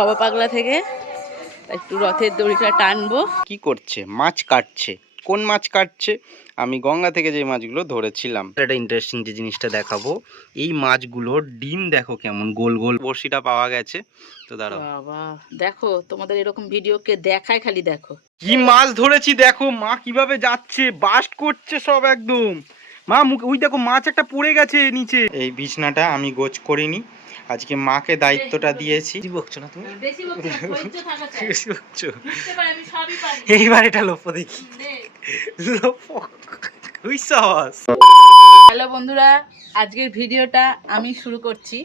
ভবা পাগলা থেকে একটু রথের দড়িটা টানবো। কি করছে? মাছ কাটছে। কোন মাছ কাটছে? আমি গঙ্গা থেকে যে মাছগুলো ধরেছিলাম। এটা ইন্টারেস্টিং যে জিনিসটা দেখাবো, এই মাছগুলোর ডিম দেখো কেমন গোল গোল। বড়শিটা পাওয়া গেছে, তো দাঁড়াও। বাবা দেখো, তোমাদের এরকম ভিডিও কে দেখায়, খালি দেখো কি মাছ ধরেছি দেখো। মা কিভাবে যাচ্ছে, বাস্ট করছে সব একদম। মা মুখ ওই দেখো, মাছ একটা পড়ে গেছে নিচে। এই বিছনাটা আমি গোছ করিনি, আজকে মাকে দায়িত্বটা দিয়েছি। বকছো না তুমি? এইবার এটা লোপ দেখি। হ্যালো বন্ধুরা, আজকের ভিডিওটা আমি শুরু করছি।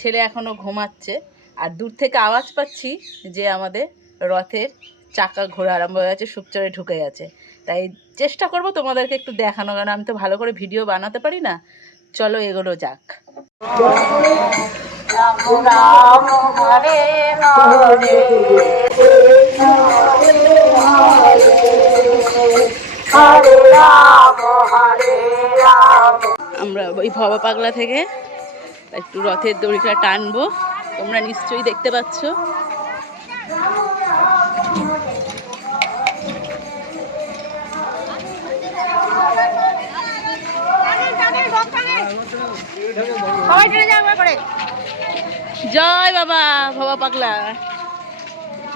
ছেলে এখনো ঘুমাচ্ছে, আর দূর থেকে আওয়াজ পাচ্ছি যে আমাদের রথের চাকা ঘোরা আরম্ভ হয়ে গেছে, সুপচরে ঢুকে গেছে। তাই চেষ্টা করব তোমাদেরকে একটু দেখানো, কারণ আমি তো ভালো করে ভিডিও বানাতে পারি না। চলো এগোনো যাক। আমরা ওই ভবা পাগলা থেকে একটু রথের দড়িটা টানবো। তোমরা নিশ্চয়ই দেখতে পাচ্ছ। জয় বাবা ভবা পাগলা,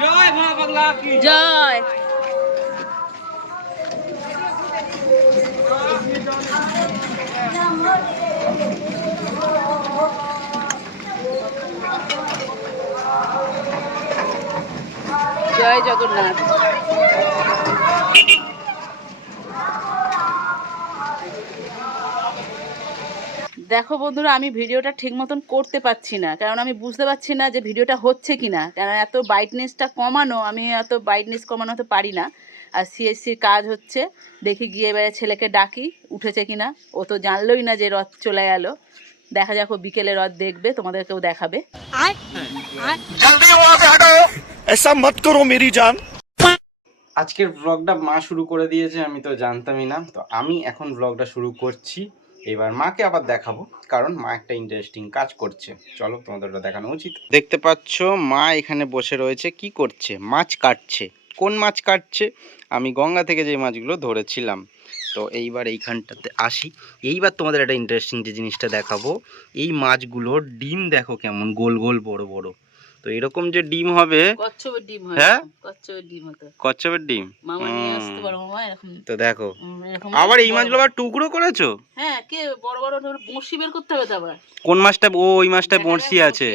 জয় ভবা পাগলা কি জয়। জয় জগন্নাথ। দেখো বন্ধুরা, আমি ভিডিওটা ঠিক মতন করতে পারছি না, কারণ আমি বুঝতে পারছি না যে ভিডিওটা হচ্ছে কি না। কারণ এত ব্রাইটনেসটা কমানো, আমি এত ব্রাইটনেস কমানো তো পারি না। আর সিএসসির কাজ হচ্ছে, দেখি গিয়ে এবারে ছেলেকে ডাকি উঠেছে কিনা। ও তো জানলোই না যে রথ চলে গেল। দেখা যাক, ও বিকেলে রথ দেখবে, তোমাদেরকেও দেখাবে। আজকের ব্লগটা মা শুরু করে দিয়েছে, আমি তো জানতামই না। তো আমি এখন ব্লগটা শুরু করছি। এবার মাকে আবার দেখাবো, কারণ মা একটা ইন্টারেস্টিং কাজ করছে। চলো, তোমাদের ওটা দেখানো উচিত। দেখতে পাচ্ছ মা এখানে বসে রয়েছে, কি করছে? মাছ কাটছে। কোন মাছ কাটছে? আমি গঙ্গা থেকে যে মাছগুলো ধরেছিলাম। তো এইবার এইখানটাতে আসি। এইবার তোমাদের একটা ইন্টারেস্টিং যে জিনিসটা দেখাবো, এই মাছগুলোর ডিম দেখো কেমন গোল গোল বড় বড়। তো এরকম যে ডিম হবে, কচ্ছপের ডিম হয়। হ্যাঁ, কচ্ছপের ডিম হতো। কচ্ছপের ডিম। মামা নিয়ে আসতে পারো মামা এরকম। তো দেখো, আবার এই মাছগুলো আবার টুকরো করেছো? হ্যাঁ, কে বড় বড় বড়শি বের করতে হবে তো আবার। কোন মাছটা? ও ওই মাছটায় বড়শি আছে,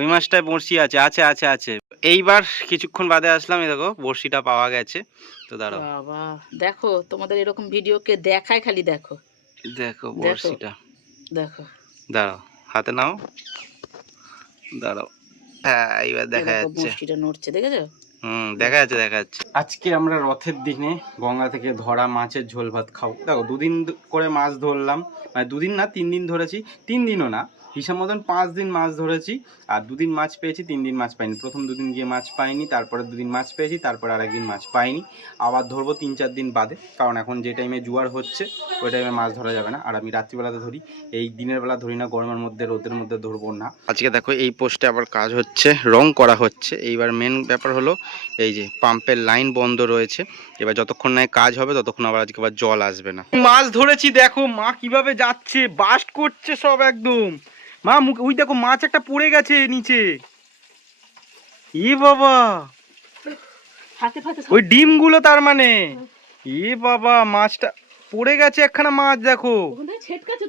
ওই মাছটায় বড়শি আছে। আছে আছে আছে। এইবার কিছুক্ষণ বাদে আসলাম, এই দেখো বড়শিটা পাওয়া গেছে। তো দাঁড়াও। বাবা দেখো, তোমাদের এরকম ভিডিও কে দেখায়, খালি দেখো দেখো বড়শিটা। দেখো দাঁড়াও, হাতে নাও। দাঁড়াও, হ্যাঁ এইবার দেখা যাচ্ছে। বড়শিটা নড়ছে, দেখেছো? দেখা যাচ্ছে দেখা যাচ্ছে। আজকে আমরা রথের দিনে গঙ্গা থেকে ধরা মাছের ঝোল ভাত খাবো। দেখো, দুদিন করে মাছ ধরলাম, মানে দুদিন না 3 দিন ধরেছি। 3 দিনও না, হিসাব মতন 5 দিন মাছ ধরেছি। আর 2 দিন মাছ পেয়েছি, 3 দিন মাছ পাইনি। প্রথম 2 দিন গিয়ে মাছ পাইনি, তারপরে 2 দিন মাছ পেয়েছি, তারপর আরেকদিন মাছ পাইনি। আবার ধরবো 3-4 দিন বাদে, কারণ এখন যে টাইমে জোয়ার হচ্ছে ওই টাইমে মাছ ধরা যাবে না। আর আমি রাত্রিবেলাতে ধরি, এই দিনের বেলা ধরি না, গরমের মধ্যে রোদের মধ্যে ধরবো না। আজকে দেখো এই পোস্টে আবার কাজ হচ্ছে, রং করা হচ্ছে। এইবার মেন ব্যাপার হলো এই যে পাম্পের লাইন বন্ধ রয়েছে। এবার যতক্ষণ না কাজ হবে ততক্ষণ আজকে আবার জল আসবে না। মাছ ধরেছি দেখো, মা কিভাবে যাচ্ছে, বাস্ট করছে সব একদম। মা মুখ ওই দেখো, মাছ একটা পড়ে গেছে নিচে। এ বাবা, ওই ডিমগুলো তার মানে। এ বাবা, মাছটা পড়ে গেছে একখানা মাছ দেখো।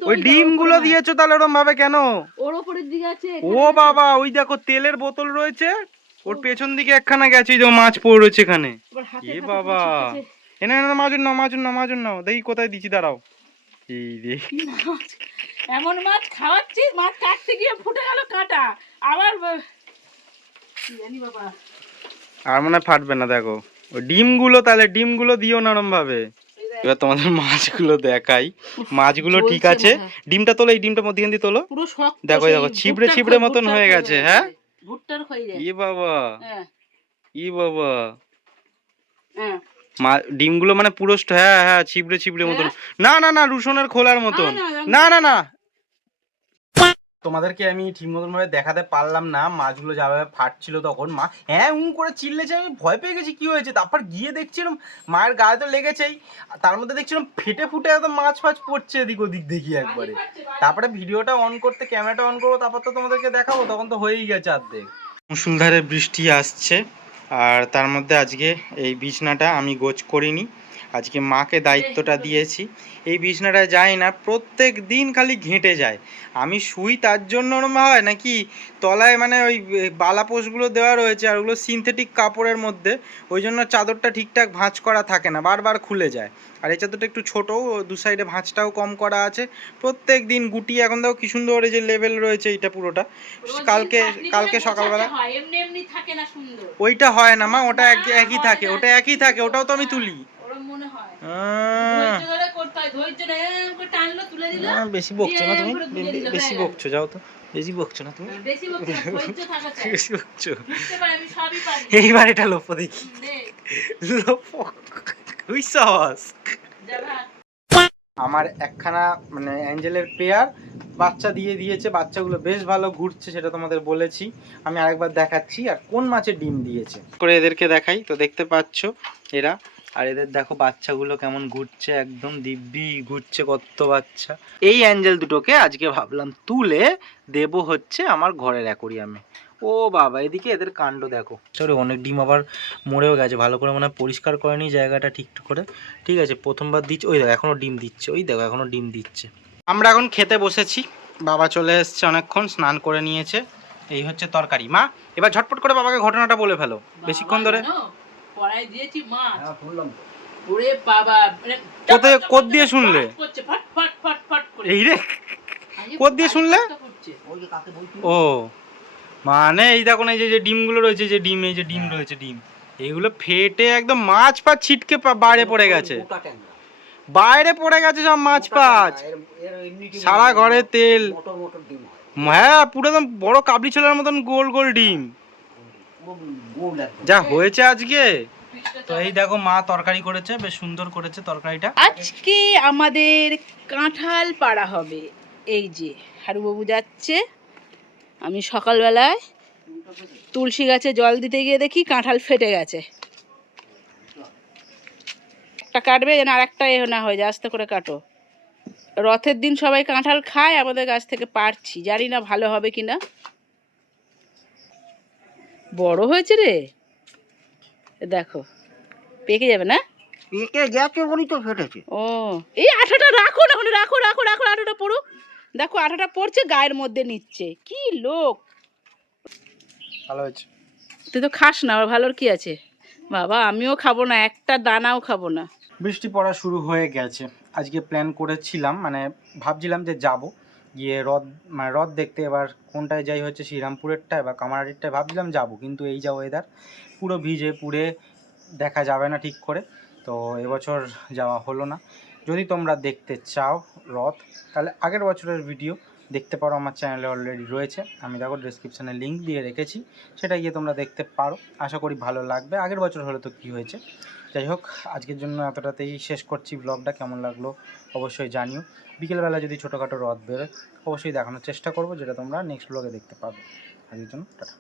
ওই ডিমগুলো দিয়েছো তাহলে ওরম ভাবে কেন? ও বাবা, ওই দেখো তেলের বোতল রয়েছে, ওর পেছন দিকে একখানা গেছে, যে মাছ পড়েছে এখানে। এ বাবা, এনে এনে মাজুন নাও, মাজুন নাও, মাজুন নাও। দেখি কোথায় দিচ্ছি, দাঁড়াও। এই দেখি, এমন মাছ খাওয়াচ্ছি, মাছ কাটতে গিয়ে ফুটে গেল কাঁটা। আবার বাবা, আর মনে ফাটবে না। দেখো ওই ডিমগুলো, তাহলে ডিমগুলো দিও নরম ভাবে। এবার তোমাদের মাছগুলো দেখাই। মাছগুলো ঠিক আছে, ডিমটা তোলো, এই ডিমটা মধ্যখান দিয়ে তোলো। দেখো দেখো, ছিবড়ে ছিবড়ে মতন হয়ে গেছে। হ্যাঁ, ভুট্টার খইরে। ই বাবা, ই বাবা, হ্যাঁ ডিমগুলো মানে পুরো, হ্যাঁ হ্যাঁ, ছিবড়ে ছিবড়ে মতন। না না না, রসুনের খোলার মতন। না না না, তোমাদেরকে আমি ঠিক মতন ভাবে দেখাতে পারলাম না, মাছগুলো যাভাবে ফাটছিল তখন মা হ্যাঁ করে চিল্লেছে, আমি ভয় পেয়ে গেছি কি হয়েছে। তারপর গিয়ে দেখছিলাম মায়ের গায়ে তো লেগেছেই, তার মধ্যে দেখছিলাম ফেটে ফুটে একদম মাছ ফাছ পড়ছে এদিক ওদিক দেখি একবারে। তারপরে ভিডিওটা অন করতে, ক্যামেরাটা অন করবো, তারপর তো তোমাদেরকে দেখাবো, তখন তো হয়েই গেছে অর্ধেক। মুষলধারে বৃষ্টি আসছে, আর তার মধ্যে আজকে এই বিছনাটা আমি গোছ করিনি, আজকে মাকে দায়িত্বটা দিয়েছি। এই বিছনাটা যায় না, প্রত্যেক দিন খালি ঘেঁটে যায়। আমি শুই তার জন্য ওরম হয় নাকি, তলায় মানে ওই বালাপোষগুলো দেওয়া রয়েছে আর ওগুলো সিনথেটিক কাপড়ের মধ্যে, ওই জন্য চাদরটা ঠিকঠাক ভাঁজ করা থাকে না, বারবার খুলে যায়। আর এই চাদরটা একটু ছোটো, দু সাইডে ভাঁজটাও কম করা আছে। প্রত্যেক দিন গুটি, এখন দেখো কি সুন্দর এই যে লেভেল রয়েছে এইটা পুরোটা। কালকে সকালবেলা ওইটা হয় না মা, ওটা একই থাকে, ওটা একই থাকে, ওটাও তো আমি তুলি। বেশি বকছো না তুমি, বেশি বকছো, যাও তো, বেশি বকছো না তুমি, বেশি বকছো। এইবার এটা লোপো দেখি, লোপো আমার একখানা মানে অ্যাঞ্জেলের পেয়ার বাচ্চা দিয়ে দিয়েছে, বাচ্চাগুলো বেশ ভালো ঘুরছে, সেটা তোমাদের বলেছি। আমি আরেকবার দেখাচ্ছি আর কোন মাছের ডিম দিয়েছে করে এদেরকে দেখাই। তো দেখতে পাচ্ছ এরা, আর এদের দেখো বাচ্চাগুলো কেমন ঘুরছে, একদম দিব্যি ঘুরছে কত বাচ্চা। এই অ্যাঞ্জেল দুটোকে আজকে ভাবলাম তুলে দেব হচ্ছে আমার ঘরের অ্যাকোরিয়ামে। ও বাবা, এদিকে এদের কাণ্ড দেখো। সরি, অনেক ডিম আবার মরেও গেছে, ভালো করে মানে পরিষ্কার করেনি জায়গাটা ঠিক করে। ঠিক আছে, প্রথমবার দিচ্ছে, ওই দেখো এখনও ডিম দিচ্ছে, ওই দেখো এখনও ডিম দিচ্ছে। আমরা এখন খেতে বসেছি, বাবা চলে এসছে অনেকক্ষণ, স্নান করে নিয়েছে। এই হচ্ছে তরকারি। মা এবার ঝটপট করে বাবাকে ঘটনাটা বলে ফেলো, বেশিক্ষণ ধরে। কড়াই দিয়েছি মাছ, ওরে বাবা, কোথায় কোদ দিয়ে শুনলে? এই রে, কোদ দিয়ে শুনলে? ও মানে এই দেখো না, এই যে ডিমগুলো রয়েছে, যে ডিম, এই যে ডিম রয়েছে, ডিম এইগুলো ফেটে একদম মাছ পাছ ছিটকে বাইরে পড়ে গেছে, বাইরে পড়ে গেছে সব মাছ পাছ, সারা ঘরে তেল। হ্যাঁ, পুরো একদম বড় কাবলি ছোলার মতন গোল গোল ডিম যা হয়েছে আজকে। তো এই দেখো মা তরকারি করেছে, বেশ সুন্দর করেছে তরকারিটা। আজকে আমাদের কাঁঠাল পাড়া হবে। এই যে হারুবাবু যাচ্ছে, আমি সকালবেলায় তুলসী গাছে জল দিতে গিয়ে দেখি কাঁঠাল ফেটে গেছে। একটা কাটবে যেন আর একটা না হয়ে যায়, আস্তে করে কাটো। রথের দিন সবাই কাঁঠাল খায়, আমাদের গাছ থেকে পারছি, জানি না ভালো হবে কিনা। বড় হয়েছে রে, দেখো পেকে যাবে না, পেকে গেছে বলেই তো ফেটেছে। ও এই আঠাটা রাখো না, রাখো রাখো রাখো, আঠাটা পড়ুক, দেখো আঠাটা পড়ছে, গায়ের মধ্যে নিচ্ছে, কি লোক। ভালো হয়েছে, তুই তো খাস না, আর ভালোর কি আছে বাবা, আমিও খাবো না, একটা দানাও খাবো না। বৃষ্টি পড়া শুরু হয়ে গেছে। আজকে প্ল্যান করেছিলাম, মানে ভাবছিলাম যে যাব গিয়ে হ্রদ, মানে হ্রদ দেখতে। এবার কোনটায় যাই হচ্ছে, শ্রীরামপুরেরটায় বা কামারহাটিরটায় ভাবছিলাম যাব, কিন্তু এই যা ওয়েদার, পুরো ভিজে পুড়ে দেখা যাবে না ঠিক করে, তো এবছর যাওয়া হলো না। যদি তোমরা দেখতে চাও হ্রদ, তাহলে আগের বছরের ভিডিও দেখতে পারো, আমার চ্যানেলে অলরেডি রয়েছে, আমি দেখো ডেসক্রিপশানে লিঙ্ক দিয়ে রেখেছি, সেটা গিয়ে তোমরা দেখতে পারো, আশা করি ভালো লাগবে। আগের বছর হলে তো কী হয়েছে। যাই হোক, আজকের জন্য এতটাতেই শেষ করছি ব্লগটা। কেমন লাগলো অবশ্যই জানিও। বিকেলবেলা যদি ছোটোখাটো হ্রদ বেরোয় অবশ্যই দেখানোর চেষ্টা করব, যেটা তোমরা নেক্সট ব্লগে দেখতে পাবে। আজকের জন্য টাটা।